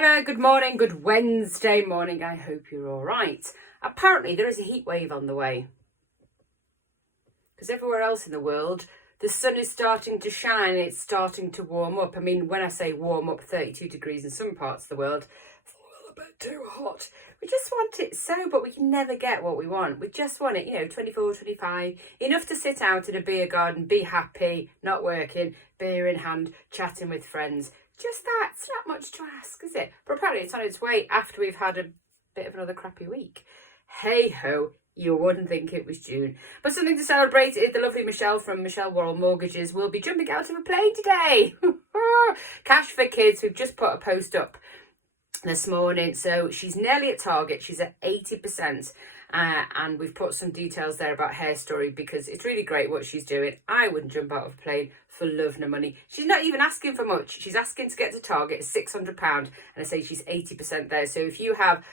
Hello, good morning, good Wednesday morning. I hope you're all right. Apparently there is a heat wave on the way. Because everywhere else in the world, the sun is starting to shine, it's starting to warm up. I mean, when I say warm up, 32 degrees in some parts of the world, it's a little bit too hot. We just want it so, but we can never get what we want. We just want it, 24, 25, enough to sit out in a beer garden, be happy, not working, beer in hand, chatting with friends. Just that. It's not much to ask, is it? But apparently it's on its way after we've had a bit of another crappy week. Hey ho, you wouldn't think it was June. But something to celebrate is the lovely Michelle from Michelle Worrell Mortgages will be jumping out of a plane today. Cash for Kids. We've just put a post up this morning. So she's nearly at target. She's at 80%. And we've put some details there about her story because it's really great what she's doing. I wouldn't jump out of a plane for love nor money. She's not even asking for much. She's asking to get to target, £600. And I say she's 80% there. So if you have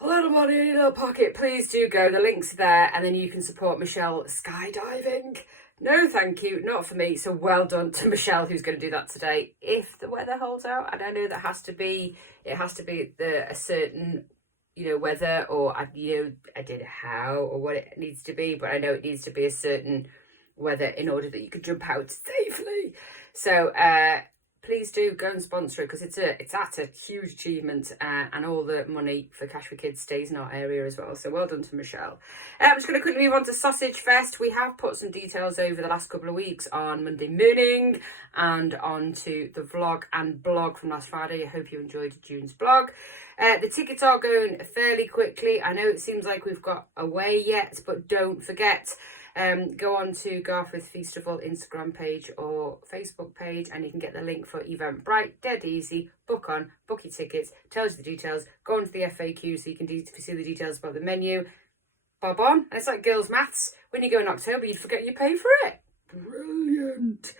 a little money in your pocket, please do go. The link's there. And then you can support Michelle skydiving. No, thank you. Not for me. So well done to Michelle, who's going to do that today. If the weather holds out, and I know that has to be a certain weather, or I don't know how or what it needs to be, but I know it needs to be a certain weather in order that you could jump out safely. So please do go and sponsor it because it's a huge achievement, and all the money for Cash for Kids stays in our area as well. So well done to Michelle. I'm just going to quickly move on to Sausage Fest. We have put some details over the last couple of weeks on Monday morning and onto the vlog and blog from last Friday. I hope you enjoyed June's blog. The tickets are going fairly quickly. I know it seems like we've got away yet, but don't forget, go on to Garforth Festival Instagram page or Facebook page and you can get the link for Eventbrite. Dead easy. Book your tickets, tells you the details. Go on to the FAQ so you can see the details about the menu. Bob on. And it's like girls' maths. When you go in October, you'd forget you pay for it. Brilliant.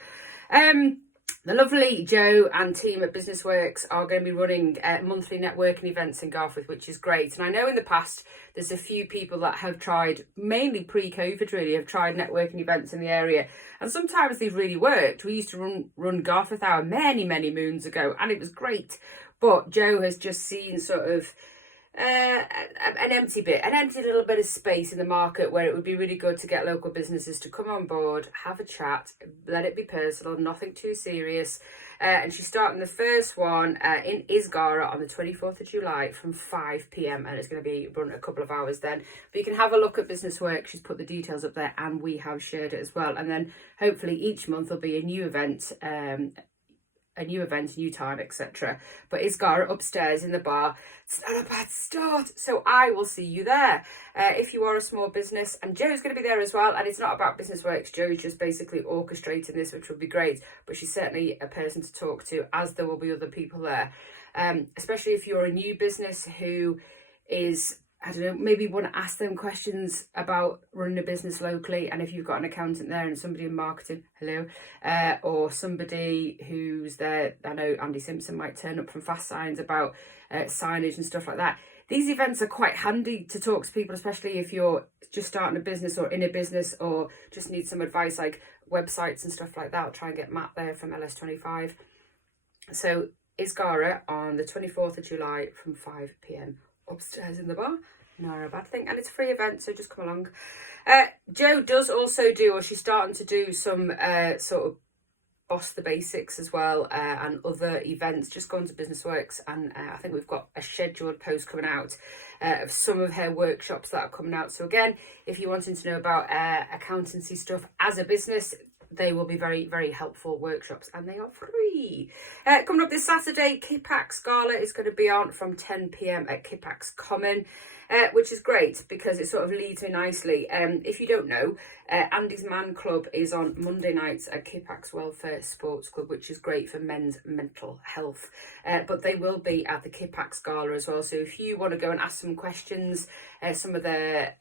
The lovely Joe and team at Business Works are going to be running monthly networking events in Garforth, which is great. And I know in the past there's a few people that have tried, mainly pre-COVID really, have tried networking events in the area. And sometimes they've really worked. We used to run Garforth Hour many, many moons ago and it was great. But Joe has just seen sort of an empty little bit of space in the market where it would be really good to get local businesses to come on board, have a chat, let it be personal, nothing too serious. And she's starting the first one in Isgara on the 24th of July from 5 p.m. and it's going to be run a couple of hours then. But you can have a look at Business Work. She's put the details up there and we have shared it as well. And then hopefully each month there'll be a new event, new time, etc. But Isgara upstairs in the bar. It's not a bad start. So I will see you there. If you are a small business, and Joe's going to be there as well. And it's not about Business Works. Joe's just basically orchestrating this, which would be great. But she's certainly a person to talk to, as there will be other people there. Especially if you're a new business who is, I don't know, maybe want to ask them questions about running a business locally. And if you've got an accountant there and somebody in marketing, hello, or somebody who's there, I know Andy Simpson might turn up from Fast Signs about signage and stuff like that. These events are quite handy to talk to people, especially if you're just starting a business or in a business or just need some advice like websites and stuff like that. I'll try and get Matt there from LS25. So Isgara on the 24th of July from 5 p.m. upstairs in the bar. Not a bad thing. And it's a free event, so just come along. Joe does also do, or she's starting to do some sort of Boss the Basics as well, and other events. Just go on to Business Works and I think we've got a scheduled post coming out of some of her workshops that are coming out. So again, if you're wanting to know about accountancy stuff as a business, they will be very, very helpful workshops and they are free. Coming up this Saturday, Kipax Gala is going to be on from 10 p.m. at Kipax Common, which is great because it sort of leads me nicely. If you don't know, Andy's Man Club is on Monday nights at Kipax Welfare Sports Club, which is great for men's mental health. But they will be at the Kipax Gala as well. So if you want to go and ask some questions, some of the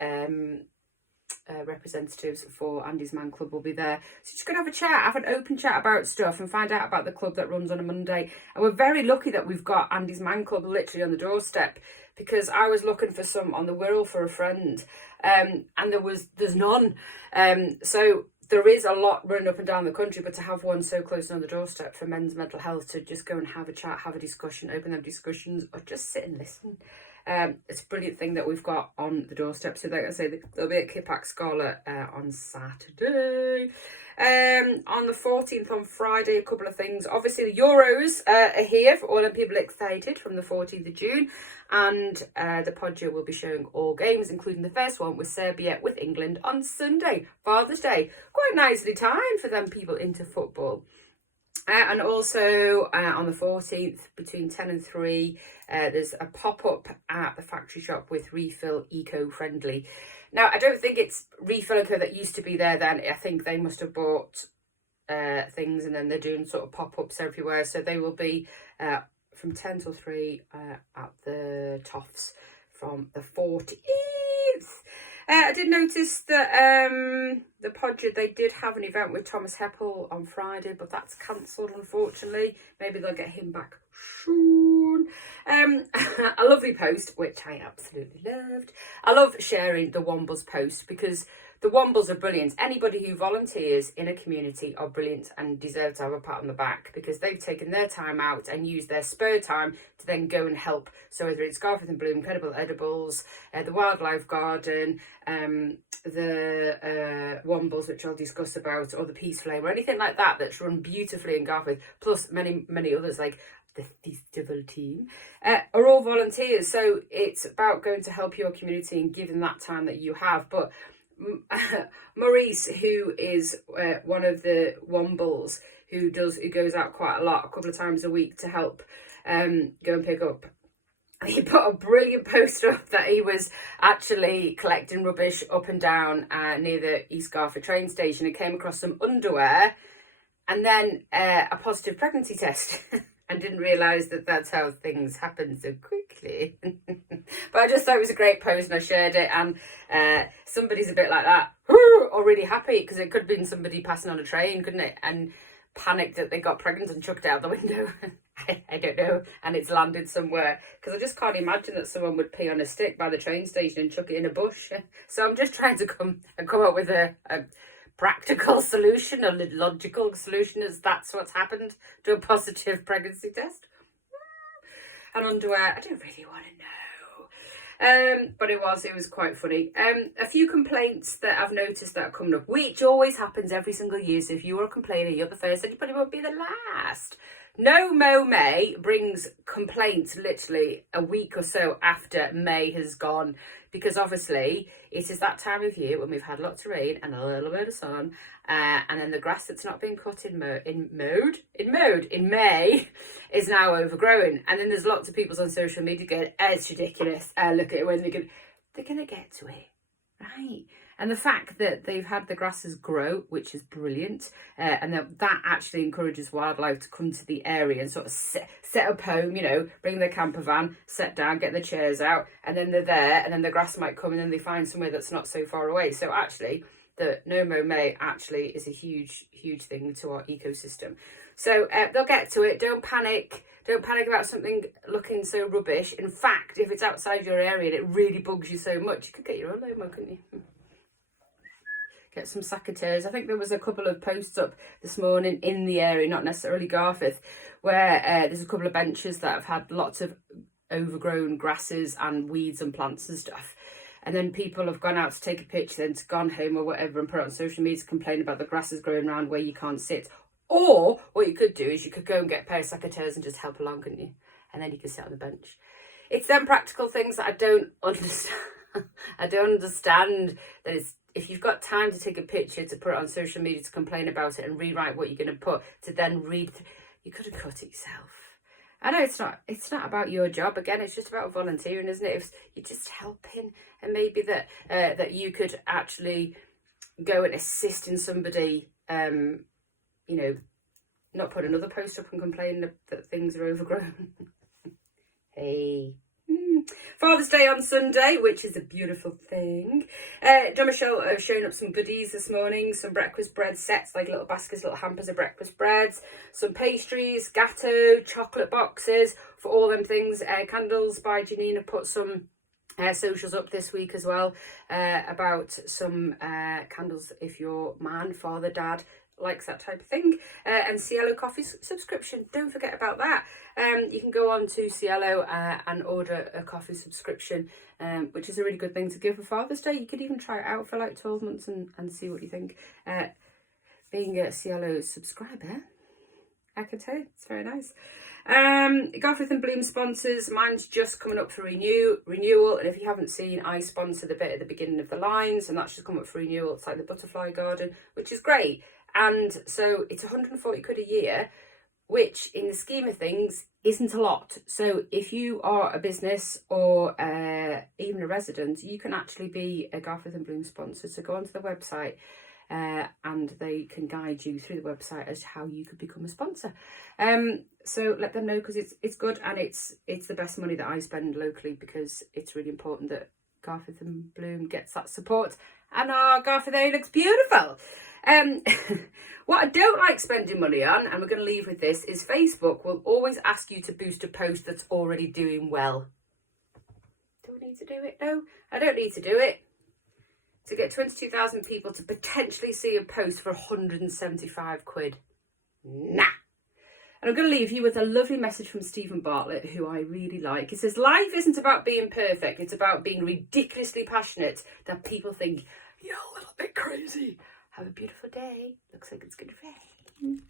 representatives for Andy's Man Club will be there. So just going to have a chat, have an open chat about stuff and find out about the club that runs on a Monday. And we're very lucky that we've got Andy's Man Club literally on the doorstep, because I was looking for some on the Wirral for a friend, and there's none. So there is a lot running up and down the country, but to have one so close on the doorstep for men's mental health, to just go and have a chat, have a discussion, open them discussions, or just sit and listen. It's a brilliant thing that we've got on the doorstep. So like I say, there'll be a Kippax Scarlet on Saturday. On the 14th, on Friday, a couple of things. Obviously, the Euros are here for all the people excited from the 14th of June. And the Podger will be showing all games, including the first one with Serbia with England on Sunday, Father's Day. Quite nicely timed for them people into football. And also on the 14th, between 10 and 3, there's a pop-up at the factory shop with Refill Eco-Friendly. Now, I don't think it's Refill Eco that used to be there then. I think they must have bought things, and then they're doing sort of pop-ups everywhere. So they will be from 10 till 3 at the Toffs from the 14th. I did notice that the Podger, they did have an event with Thomas Heppel on Friday, but that's cancelled, unfortunately. Maybe they'll get him back soon. A lovely post, which I absolutely loved. I love sharing the Wombles post because the Wombles are brilliant. Anybody who volunteers in a community are brilliant and deserve to have a pat on the back because they've taken their time out and used their spare time to then go and help. So whether it's Garforth and Bloom, Incredible Edibles, the Wildlife Garden, the Wombles, which I'll discuss about, or the Peace Flame, or anything like that that's run beautifully in Garforth, plus many, many others like the festival team, are all volunteers. So it's about going to help your community and giving that time that you have. But Maurice, who is one of the Wombles, who goes out quite a lot, a couple of times a week to help go and pick up. He put a brilliant post up that he was actually collecting rubbish up and down near the East Garforth train station and came across some underwear and then a positive pregnancy test. And didn't realise that that's how things happen so quickly. But I just thought it was a great post and I shared it. And somebody's a bit like that, or really happy, because it could have been somebody passing on a train, couldn't it? And panicked that they got pregnant and chucked it out the window. I don't know. And it's landed somewhere. Because I just can't imagine that someone would pee on a stick by the train station and chuck it in a bush. So I'm just trying to come up with a practical solution, a logical solution, as that's what's happened to a positive pregnancy test. And underwear, I don't really want to know. But it was quite funny. A few complaints that I've noticed that are coming up, which always happens every single year. So if you are a complainer, you're the first and you probably won't be the last. No Mo May brings complaints literally a week or so after May has gone, because obviously it is that time of year when we've had lots of rain and a little bit of sun, and then the grass that's not been cut in May is now overgrown. And then there's lots of people on social media going, it's ridiculous. Look at it when they're gonna get to it, right? And the fact that they've had the grasses grow, which is brilliant, and that actually encourages wildlife to come to the area and sort of set up home, bring their camper van, set down, get the chairs out, and then they're there, and then the grass might come, and then they find somewhere that's not so far away. So actually, the No Mo May actually is a huge, huge thing to our ecosystem. So they'll get to it. Don't panic. Don't panic about something looking so rubbish. In fact, if it's outside your area and it really bugs you so much, you could get your own lawnmower, couldn't you? Get some secateurs. I think there was a couple of posts up this morning in the area, not necessarily Garforth, where there's a couple of benches that have had lots of overgrown grasses and weeds and plants and stuff. And then people have gone out to take a picture, then gone home or whatever and put it on social media to complain about the grasses growing around where you can't sit. Or what you could do is you could go and get a pair of secateurs and just help along, couldn't you? And then you can sit on the bench. It's them practical things that I don't understand. I don't understand that it's, if you've got time to take a picture to put it on social media to complain about it and rewrite what you're going to put to then read, you could have cut it yourself. I know it's not about your job. Again, it's just about volunteering, isn't it? If you're just helping, and maybe that you could actually go and assist in somebody, not put another post up and complain that things are overgrown. Hey. Father's Day on Sunday, which is a beautiful thing. John Michelle have shown up some goodies this morning, some breakfast bread sets, like little baskets, little hampers of breakfast breads, some pastries, gatto, chocolate boxes for all them things. Candles by Janina put some socials up this week as well about some candles if your man, father, dad likes that type of thing, and Cielo coffee subscription. Don't forget about that. You can go on to Cielo and order a coffee subscription, which is a really good thing to give for Father's Day. You could even try it out for like 12 months and see what you think. Being a Cielo subscriber, I can tell you, it's very nice. Garforth and Bloom sponsors. Mine's just coming up for renewal, and if you haven't seen, I sponsor the bit at the beginning of the lines, and that's just come up for renewal. It's like the butterfly garden, which is great. And so it's 140 quid a year, which in the scheme of things isn't a lot. So if you are a business or even a resident, you can actually be a Garforth and Bloom sponsor. So go onto the website and they can guide you through the website as to how you could become a sponsor. So let them know, because it's good, and it's the best money that I spend locally, because it's really important that Garforth and Bloom gets that support, and our Garforth area looks beautiful. What I don't like spending money on, and we're going to leave with this, is Facebook will always ask you to boost a post that's already doing well. Do I need to do it? No, I don't need to do it. To get 22,000 people to potentially see a post for 175 quid. Nah. And I'm going to leave you with a lovely message from Stephen Bartlett, who I really like. He says, life isn't about being perfect. It's about being ridiculously passionate that people think you're a little bit crazy. Have a beautiful day. Looks like it's going to rain.